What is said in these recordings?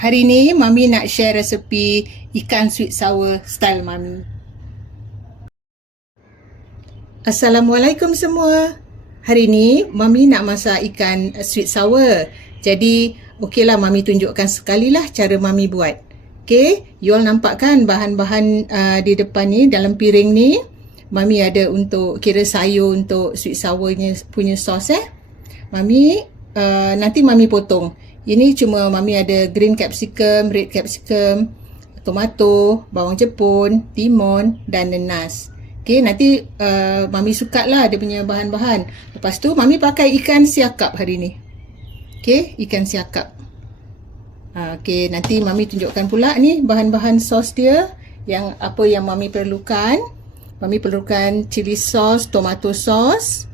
Hari ni Mami nak share resepi ikan sweet sour style Mami. Assalamualaikum semua. Hari ni Mami nak masak ikan sweet sour. Jadi okeylah Mami tunjukkan sekali lah cara Mami buat. Okay, you all nampak kan bahan-bahan uh, di depan ni dalam piring ni. Mami ada untuk kira sayur untuk sweet sournya punya sos eh. Mami uh, nanti Mami potong. Ini cuma Mami ada green capsicum, red capsicum, tomato, bawang jepun, timun dan nenas. Okay, nanti uh, Mami suka lah dia punya bahan-bahan. Lepas tu Mami pakai ikan siakap hari ni. Okay, ikan siakap. Ha, okay, nanti Mami tunjukkan pula ni bahan-bahan sos dia yang apa yang Mami perlukan. Mami perlukan chili sauce, tomato sauce,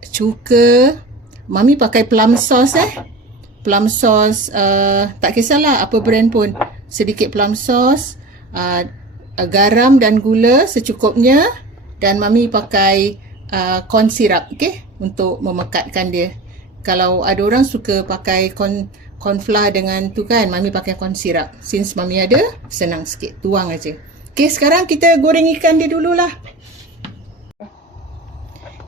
cuka. Mami pakai plum sauce eh. Plum sauce, uh, tak kisahlah apa brand pun. Sedikit plum sauce, uh, garam dan gula secukupnya. Dan Mami pakai uh, corn syrup, okay, untuk memekatkan dia. Kalau ada orang suka pakai corn corn flour dengan tu kan mami pakai corn syrup since mami ada senang sikit tuang aja okey sekarang kita goreng ikan dia dululah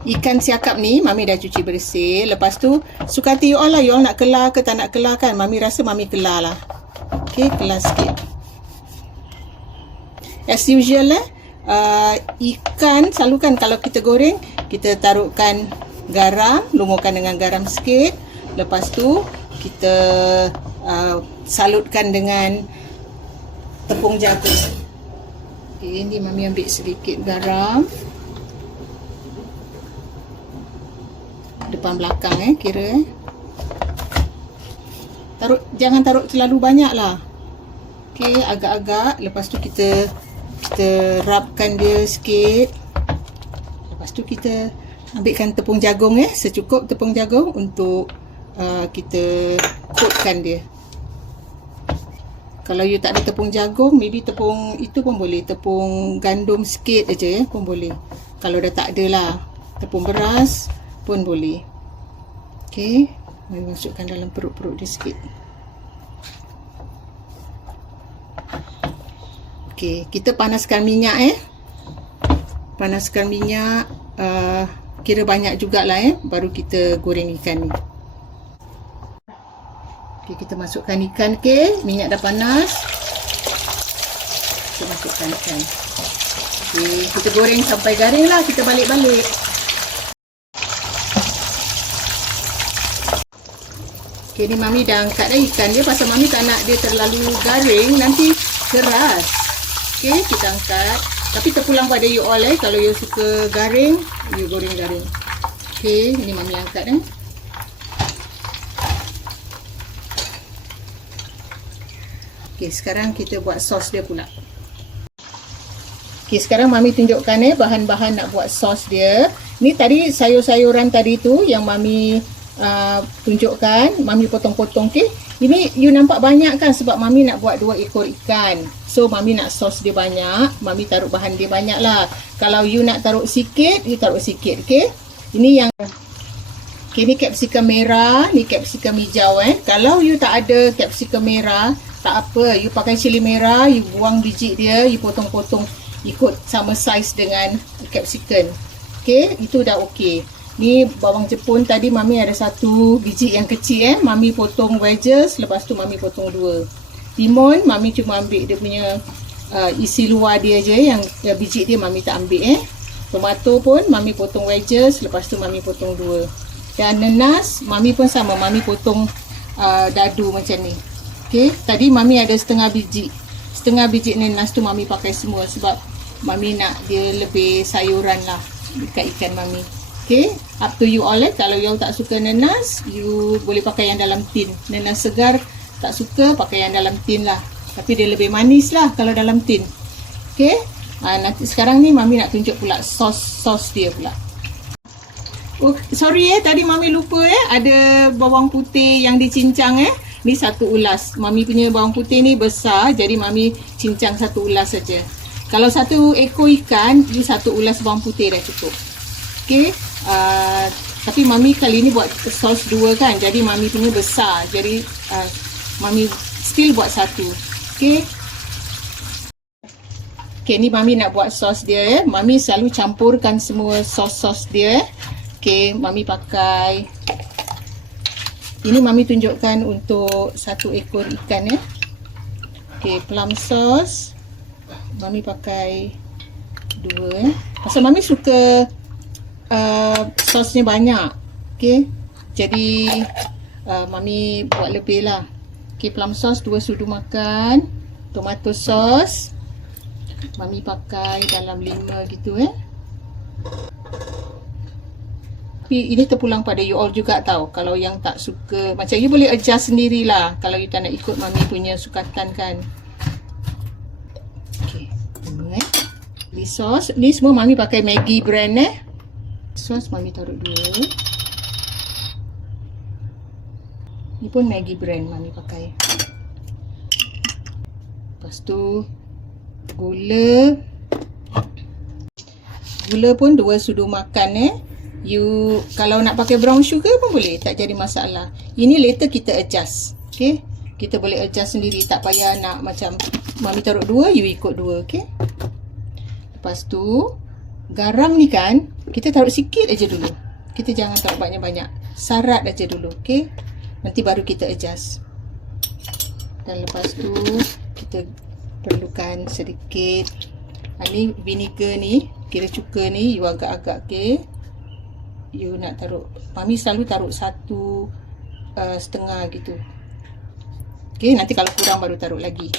ikan siakap ni mami dah cuci bersih. Lepas tu suka hati you all lah you all nak kelar ke tak nak kelar kan? Mami rasa mami kelar lah okey kelar sikit. As usual eh uh, ikan selalu kan kalau kita goreng kita taruhkan garam lumurkan dengan garam sikit. Lepas tu kita uh, salutkan dengan tepung jagung. Okay, ini mami ambil sedikit garam. Depan belakang eh kira eh. Taruh jangan taruh terlalu banyak lah. Okey, agak-agak lepas tu kita kita rapkan dia sikit. Lepas tu kita ambilkan tepung jagung eh, secukup tepung jagung untuk uh, kita coatkan dia. Kalau you tak ada tepung jagung, maybe tepung itu pun boleh. Tepung gandum sikit aja ya pun boleh. Kalau dah tak ada lah, tepung beras pun boleh. Okey, mari masukkan dalam perut-perut dia sikit. Okey, kita panaskan minyak eh. Panaskan minyak uh, kira banyak jugalah eh baru kita goreng ikan ni. Okey, kita masukkan ikan ke. Minyak dah panas. Kita masukkan ikan. Okey, kita goreng sampai garing lah. Kita balik-balik. Okey, ni Mami dah angkat dah ikan dia. Pasal Mami tak nak dia terlalu garing. Nanti keras. Okey, kita angkat. Tapi terpulang pada you all eh. Kalau you suka garing, you goreng garing. Okey, ni Mami angkat eh. Okey, sekarang kita buat sos dia pula. Okey, sekarang Mami tunjukkan eh bahan-bahan nak buat sos dia. Ni tadi sayur-sayuran tadi tu yang Mami uh, tunjukkan. Mami potong-potong, okey. Ini you nampak banyak kan sebab Mami nak buat dua ekor ikan. So, Mami nak sos dia banyak. Mami taruh bahan dia banyak lah. Kalau you nak taruh sikit, you taruh sikit, okey. Ini yang... Okay, ni capsicum merah, ni capsicum hijau eh. Kalau you tak ada capsicum merah, tak apa you pakai cili merah you buang biji dia you potong-potong ikut sama saiz dengan capsicum okey itu dah okey ni bawang jepun tadi mami ada satu biji yang kecil eh. Mami potong wedges lepas tu mami potong dua. Timun mami cuma ambil dia punya uh, isi luar dia je yang ya, biji dia mami tak ambil eh. Tomato pun mami potong wedges lepas tu mami potong dua. Dan nenas mami pun sama mami potong uh, dadu macam ni. Okey, tadi mami ada setengah biji. Setengah biji nenas tu mami pakai semua sebab mami nak dia lebih sayuran lah dekat ikan mami. Okey, up to you all eh. Kalau you tak suka nenas, you boleh pakai yang dalam tin. Nenas segar tak suka, pakai yang dalam tin lah. Tapi dia lebih manis lah kalau dalam tin. Okey, uh, nanti sekarang ni mami nak tunjuk pula sos sos dia pula. Oh, sorry eh, tadi mami lupa eh. Ada bawang putih yang dicincang eh. Ni satu ulas. Mami punya bawang putih ni besar. Jadi mami cincang satu ulas saja. Kalau satu ekor ikan, ni satu ulas bawang putih dah cukup. Okay. Uh, tapi mami kali ni buat sos dua kan. Jadi mami punya besar. Jadi uh, mami still buat satu. Okay. Okay, ni Mami nak buat sos dia. Eh. Mami selalu campurkan semua sos-sos dia. Okay, Mami pakai. Ini Mami tunjukkan untuk satu ekor ikan. Eh. Okay, plum sauce. Mami pakai dua. Eh. Pasal Mami suka uh, sosnya banyak. Okay. Jadi, uh, Mami buat lebih lah. Okay, plum sauce dua sudu makan. Tomato sauce. Mami pakai dalam lima gitu eh. Tapi ini terpulang pada you all juga tau. Kalau yang tak suka, macam you boleh adjust sendirilah. Kalau you tak nak ikut Mami punya sukatan kan. Eh. Ini sos. Ni semua Mami pakai Maggi brand eh. Sos Mami taruh dua. Ni pun Maggi brand Mami pakai. Lepas tu gula. Gula pun dua sudu makan eh. You kalau nak pakai brown sugar pun boleh tak jadi masalah. Ini later kita adjust okay kita boleh adjust sendiri tak payah nak macam mami taruh dua you ikut dua okay lepas tu garam ni kan kita taruh sikit aja dulu. Kita jangan taruh banyak-banyak. Sarat aja dulu okay nanti baru kita adjust. Dan lepas tu kita perlukan sedikit ha, ni vinegar ni kira cuka ni you agak-agak okay you nak taruh mami selalu taruh satu uh, setengah gitu. Okay nanti kalau kurang baru taruh lagi.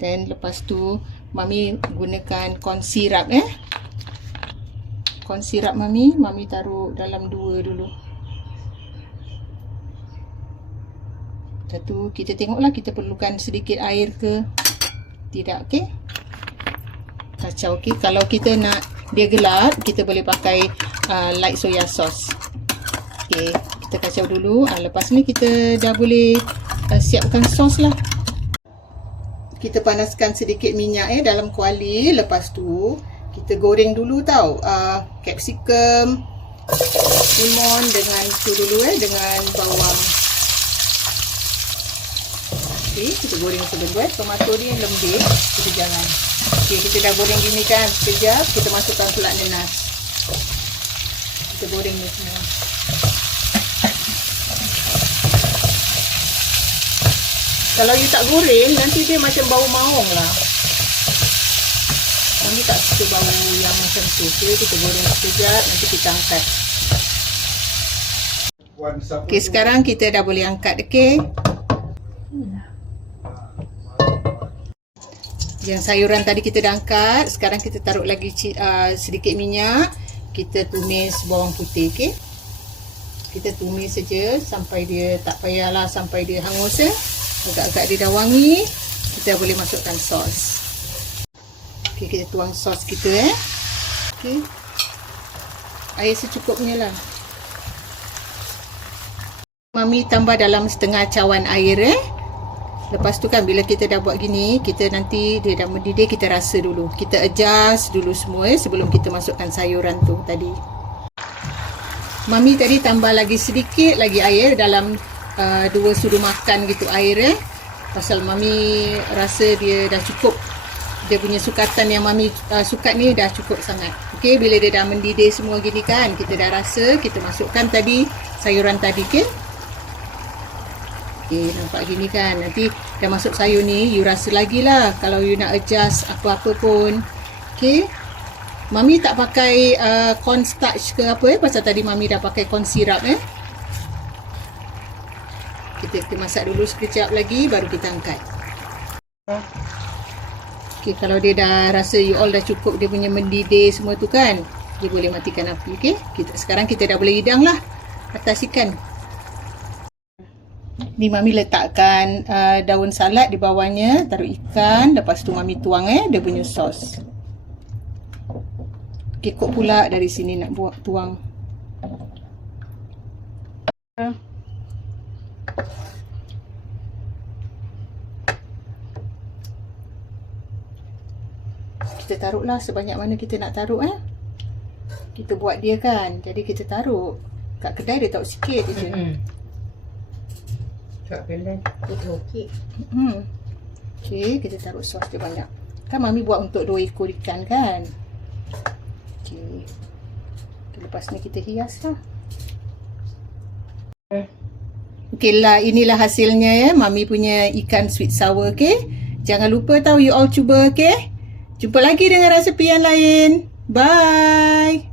Dan lepas tu mami gunakan corn syrup eh corn syrup mami mami taruh dalam dua dulu Satu, kita tengoklah kita perlukan sedikit air ke tidak, okey? Kacau, okey? Kalau kita nak dia gelap, kita boleh pakai uh, light soya sauce. Okey, kita kacau dulu. Uh, lepas ni kita dah boleh uh, siapkan sos lah. Kita panaskan sedikit minyak eh dalam kuali. Lepas tu, kita goreng dulu tau. Uh, capsicum, limon dengan tu dulu eh, dengan bawang Okay, kita goreng sebentar. Tomato ni lembik. Kita jangan. Okay, kita dah goreng gini kan. Sekejap, kita masukkan pula nenas. Kita goreng ni semua. Kalau you tak goreng, nanti dia macam bau maung lah. Kami tak suka bau yang macam tu. Okay, kita goreng sekejap. Nanti kita angkat. Okay, sekarang kita dah boleh angkat. Okay. yang sayuran tadi kita dah angkat sekarang kita taruh lagi uh, sedikit minyak kita tumis bawang putih okey kita tumis saja sampai dia tak payahlah sampai dia hangus eh agak-agak dia dah wangi kita boleh masukkan sos okey kita tuang sos kita eh okey air secukupnya lah mami tambah dalam setengah cawan air eh Lepas tu kan bila kita dah buat gini, kita nanti dia dah mendidih, kita rasa dulu. Kita adjust dulu semua eh, sebelum kita masukkan sayuran tu tadi. Mami tadi tambah lagi sedikit lagi air dalam uh, dua sudu makan gitu air eh. Pasal Mami rasa dia dah cukup. Dia punya sukatan yang Mami uh, suka ni dah cukup sangat. Okey, bila dia dah mendidih semua gini kan, kita dah rasa, kita masukkan tadi sayuran tadi, okey. Okay, nampak gini kan. Nanti dah masuk sayur ni, you rasa lagi lah kalau you nak adjust apa-apa pun. Okay. Mami tak pakai uh, cornstarch ke apa eh. Pasal tadi Mami dah pakai corn syrup eh. Kita, kita masak dulu sekejap lagi, baru kita angkat. Okay, kalau dia dah rasa you all dah cukup dia punya mendidih semua tu kan. Dia boleh matikan api. Okay. Kita, sekarang kita dah boleh hidang lah atas ikan. Ni mami letakkan uh, daun salad di bawahnya, taruh ikan, lepas tu mami tuang eh dia punya sos. Kekok pula dari sini nak buat tuang. Kita taruhlah sebanyak mana kita nak taruh eh. Kita buat dia kan. Jadi kita taruh. Kat kedai dia taruh sikit je. Mm -hmm. Tak pelan. Okey. Hmm. Okey, kita taruh sos dia banyak. Kan Mami buat untuk dua ekor ikan kan? Okey. Okay, lepas ni kita hias lah. Okey lah, inilah hasilnya ya. Mami punya ikan sweet sour, okey? Jangan lupa tahu you all cuba, okey? Jumpa lagi dengan resepi yang lain. Bye!